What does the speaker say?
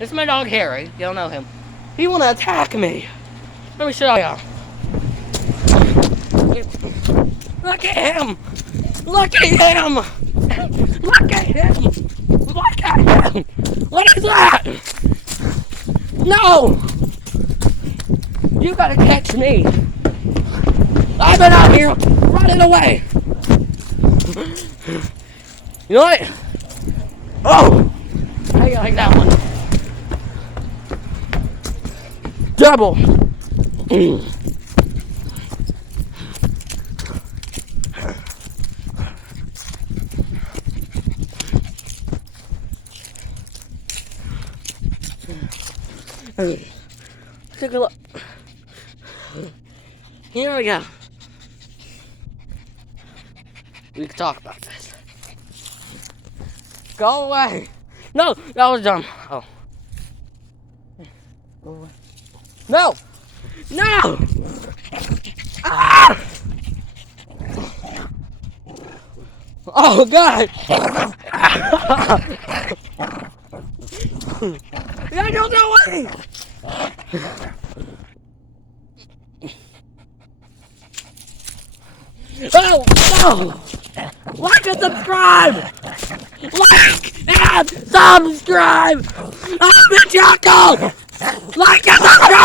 This is my dog Harry. You don't know him. He wanna attack me. Let me show you. Look at him. Look at him. Look at him. Look at him. What is that? No. You gotta catch me. I've been out here running away. You know what? Oh! How you like that one? Double. Take a look. Here we go. We can talk about this. Go away. No, that was dumb. Oh. Go away. No! No! Ah! Oh, God! Yeah, don't go away! Oh, no! Like and subscribe! Like and subscribe! I'm the Jackal! Like and subscribe!